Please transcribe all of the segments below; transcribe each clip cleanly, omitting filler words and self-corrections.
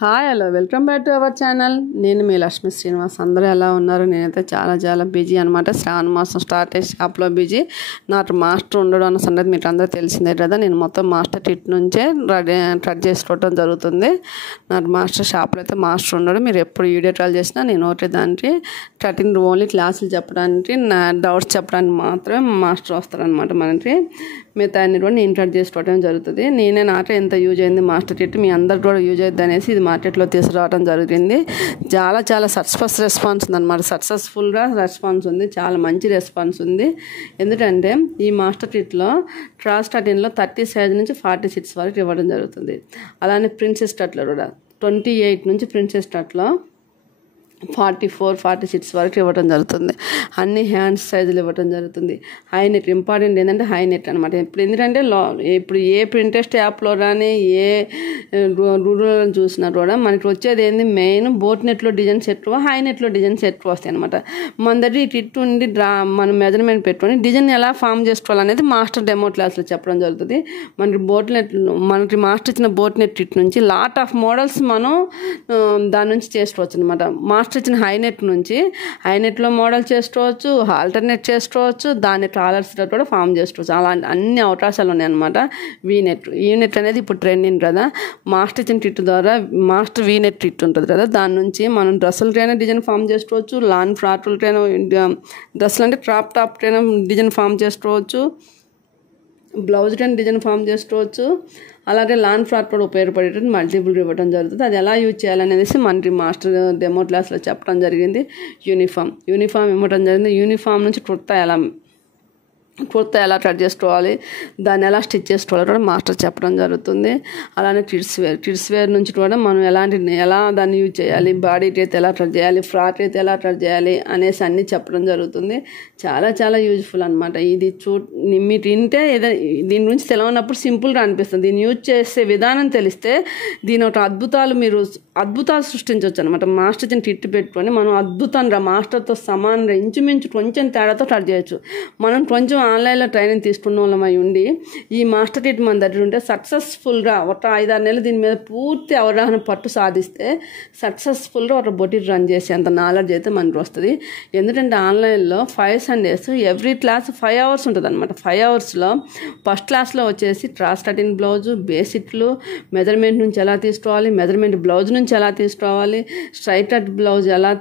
Hi hello welcome back to our channel. నేను మీ లక్ష్మీ శ్రీనివాస్. అందరూ ఎలా ఉన్నారు? నేనైతే చాలా బిజీ అనమాట. శ్రావణ మాసం స్టార్ట్ అయ్యి షాప్లో బిజీ. నాకు మాస్టర్ ఉండడం అన్న సంగతి మీకు అందరూ తెలిసిందే కదా. నేను మొత్తం మాస్టర్ కిట్ నుంచే ట్రడ్ చేసుకోవడం జరుగుతుంది. నాకు మాస్టర్ షాప్లో అయితే మాస్టర్ ఉండడు. మీరు ఎప్పుడు వీడియో ట్రయల్ చేసినా నేను ఒకటే దానికి కటింగ్ ఓన్లీ క్లాసులు చెప్పడానికి, నా డౌట్స్ చెప్పడానికి మాత్రమే మాస్టర్ వస్తారనమాట. మనకి మిగతా అన్ని కూడా నేను ట్రడ్ చేసుకోవడం జరుగుతుంది. నేనే నాకే ఎంత యూజ్ అయింది మాస్టర్ కిట్, మీ అందరికి కూడా యూజ్ అవుతుంది అనేసి ఇది మార్కెట్లో తీసుకురావడం జరిగింది. చాలా రెస్పాన్స్ ఉందన్నమాట. సక్సెస్ఫుల్గా రెస్పాన్స్ ఉంది, చాలా మంచి రెస్పాన్స్ ఉంది. ఎందుకంటే ఈ మాస్టర్ కిట్లో క్రాస్ కటింగ్లో 30 సైజ్ నుంచి 46 వరకు ఇవ్వడం జరుగుతుంది. అలానే ప్రిన్సెస్ కట్లో కూడా 28 నుంచి ప్రిన్సెస్ కట్లో 44, 46 వరకు ఇవ్వడం జరుగుతుంది. అన్ని హ్యాండ్స్ సైజులు ఇవ్వడం జరుగుతుంది. హై నెట్ ఇంపార్టెంట్ ఏంటంటే హై నెట్ అనమాట. ఇప్పుడు ఎందుకంటే ఇప్పుడు ఏ ప్రింటెస్ట్ యాప్లో కానీ ఏ రూరల్లో చూసినా కూడా మనకి వచ్చేది ఏంది, మెయిన్ బోట్ నెట్లో డిజైన్స్ ఎక్కువ, హై నెట్లో డిజైన్స్ ఎక్కువ వస్తాయి అనమాట. మన దగ్గర ఈ కిట్ ఉండి మనం మెజర్మెంట్ పెట్టుకొని డిజైన్ ఎలా ఫామ్ చేసుకోవాలనేది మాస్టర్ డెమో క్లాస్లో చెప్పడం జరుగుతుంది. మనకి బోట్ నెట్, మనకి మాస్టర్ ఇచ్చిన బోట్ నెట్ కిట్ నుంచి లాట్ ఆఫ్ మోడల్స్ మనం దాని నుంచి చేసుకోవచ్చు అనమాట. మాస్టర్ ఇచ్చిన హై నెట్ నుంచి హై నెట్లో మోడల్ చేసుకోవచ్చు, ఆల్టర్నేట్ చేసుకోవచ్చు, దాన్ని ట్రాలర్స్ కూడా ఫామ్ చేసుకోవచ్చు. అలా అన్ని అవకాశాలు ఉన్నాయి అనమాట. వీనెట్ అనేది ఇప్పుడు ట్రెండింగ్ కదా. మాస్టర్ ఇచ్చిన కిట్ ద్వారా మాస్టర్ వీనెట్ కిట్ ఉంటుంది కదా, దాని నుంచి మనం డ్రెస్సులకైనా డిజైన్ ఫామ్ చేసుకోవచ్చు, లాన్ ఫ్రాకులకైనా డ్రెస్సులు అంటే క్రాప్ టాప్కైనా డిజైన్ ఫామ్ చేసుకోవచ్చు, బ్లౌజ్కైనా డిజైన్ ఫామ్ చేసుకోవచ్చు. అలాగే లాన్ ఫ్రాక్ కూడా ఉపయోగపడేటట్టు మల్టిపుల్ ఇవ్వడం జరుగుతుంది. అది ఎలా యూజ్ చేయాలనేసి మనకి మాస్టర్ డెమో క్లాస్లో చెప్పడం జరిగింది. యూనిఫామ్ ఇవ్వడం జరిగింది. యూనిఫామ్ నుంచి కుర్తా ఎలా కట్ చేసుకోవాలి, దాన్ని ఎలా స్టిచ్ చేసుకోవాలి కూడా మాస్టర్ చెప్పడం జరుగుతుంది. అలానే కిడ్స్ వేర్ నుంచి కూడా మనం ఎలా దాన్ని యూజ్ చేయాలి, బాడీకి అయితే ఎలా కట్ చేయాలి, ఫ్రాక్ అయితే ఎలా కట్ చేయాలి అనేసి అన్నీ చెప్పడం జరుగుతుంది. చాలా యూజ్ఫుల్ అనమాట. ఇది మీరు తింటే దీని గురించి తెలియనప్పుడు సింపుల్గా అనిపిస్తుంది. దీన్ని యూజ్ చేసే విధానం తెలిస్తే దీని ఒక అద్భుతాలు సృష్టించవచ్చు అనమాట. మాస్టర్ ఇచ్చిన కిట్ పెట్టుకొని మనం అద్భుతంగా మాస్టర్తో సమానంగా ఇంచుమించు కొంచెం తేడాతో కట్ చేయొచ్చు. మనం కొంచెం ఆన్లైన్లో ట్రైనింగ్ తీసుకున్న వాళ్ళమై ఉండి ఈ మాస్టర్ కిట్ మన దగ్గర ఉంటే సక్సెస్ఫుల్గా ఒక 5-6 నెలలు దీని మీద పూర్తి అవగాహన పట్టు సాధిస్తే సక్సెస్ఫుల్గా ఒక బొటిక్ రన్ చేసేంత నాలెడ్జ్ అయితే మనకు వస్తుంది. ఎందుకంటే ఆన్లైన్లో 5 Sundays ఎవ్రీ క్లాస్ 5 hours ఉంటుంది అనమాట. 5 hours ఫస్ట్ క్లాస్లో వచ్చేసి క్రాస్ కటింగ్ బ్లౌజు, బేసిక్లు, మెజర్మెంట్ నుంచి ఎలా తీసుకోవాలి, మెజర్మెంట్ బ్లౌజ్ నుంచి ఎలా తీసుకోవాలి, స్ట్రైట్ కట్ బ్లౌజ్ ఎలా,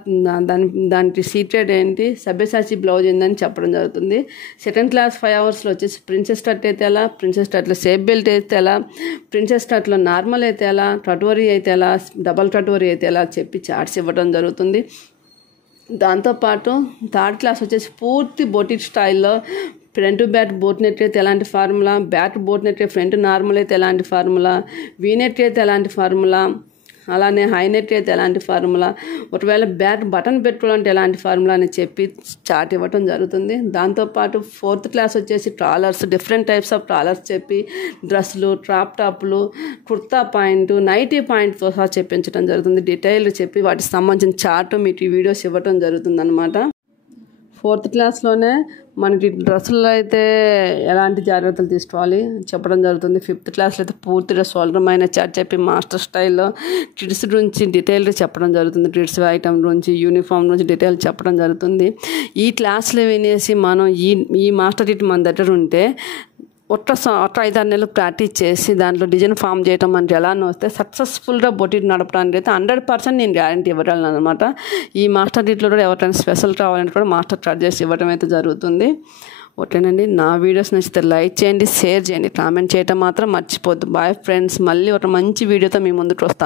దానికి సీటెడ్ ఏంటి, సభ్యసాచి బ్లౌజ్ ఏందని చెప్పడం జరుగుతుంది. సెకండ్ క్లాస్ 5 hours వచ్చేసి ప్రిన్సెస్ కట్ అయితే ఎలా, ప్రిన్సెస్ కట్లో సేఫ్ బెల్ట్ అయితే ఎలా, ప్రిన్సెస్ కట్లో నార్మల్ అయితే ఎలా, కటోరీ అయితే ఎలా, డబల్ కటోరీ అయితే ఎలా చెప్పి చార్ట్స్ ఇవ్వడం జరుగుతుంది. దాంతోపాటు థర్డ్ క్లాస్ వచ్చేసి పూర్తి బొటిక్ స్టైల్లో ఫ్రంట్ బ్యాక్ బోట్ నెట్ అయితే ఎలాంటి formula, back boat net front normal అయితే ఎలాంటి ఫార్ములా, వీనెట్ అయితే ఎలాంటి ఫార్ములా, అలానే హై నెట్ అయితే ఎలాంటి ఫార్ములా, ఒకవేళ బ్యాక్ బటన్ పెట్టుకోవాలంటే ఎలాంటి ఫార్ములా అని చెప్పి చార్ట్ ఇవ్వటం జరుగుతుంది. దాంతోపాటు 4th క్లాస్ వచ్చేసి trawlers, different types of trawlers చెప్పి డ్రెస్సులు, క్రాప్ టాప్లు, కుర్తా పాయింట్, నైటీ పాయింట్తో సహా చెప్పించడం జరుగుతుంది. డీటెయిల్ చెప్పి వాటికి సంబంధించిన చార్ట్ మీకు ఈ వీడియోస్ ఇవ్వటం జరుగుతుంది అనమాట. 4th క్లాస్లోనే మనకి డ్రెస్సుల్లో అయితే ఎలాంటి జాగ్రత్తలు తీసుకోవాలి చెప్పడం జరుగుతుంది. 5th క్లాస్లో అయితే పూర్తిగా సోల్డరమైన చార్ట్ చెప్పి మాస్టర్ స్టైల్లో కిడ్స్ గురించి డీటెయిల్గా చెప్పడం జరుగుతుంది. కిడ్స్ ఐటమ్ గురించి, యూనిఫామ్ గురించి డీటెయిల్ చెప్పడం జరుగుతుంది. ఈ క్లాస్లో వినేసి మనం ఈ మాస్టర్ కిట్ మన దగ్గర ఉంటే ఒక్క 5-6 నెలలు ప్రాక్టీస్ చేసి దాంట్లో డిజైన్ ఫామ్ చేయడం మనకి ఎలా వస్తే సక్సెస్ఫుల్గా బొటిక్ నడపడానికి అయితే 100% నేను గ్యారంటీ ఇవ్వగలను అనమాట. ఈ మాస్టర్ కిట్లో కూడా ఎవరైనా స్పెషల్ కావాలంటే కూడా మాస్టర్ చార్జ్ చేసి ఇవ్వడం అయితే జరుగుతుంది. ఓకేనండి. నా వీడియోస్ నచ్చితే లైక్ చేయండి, షేర్ చేయండి, కామెంట్ చేయడం మాత్రం మర్చిపోద్దు. Bye friends. మళ్ళీ ఒక మంచి వీడియోతో మీ ముందుకు వస్తాను.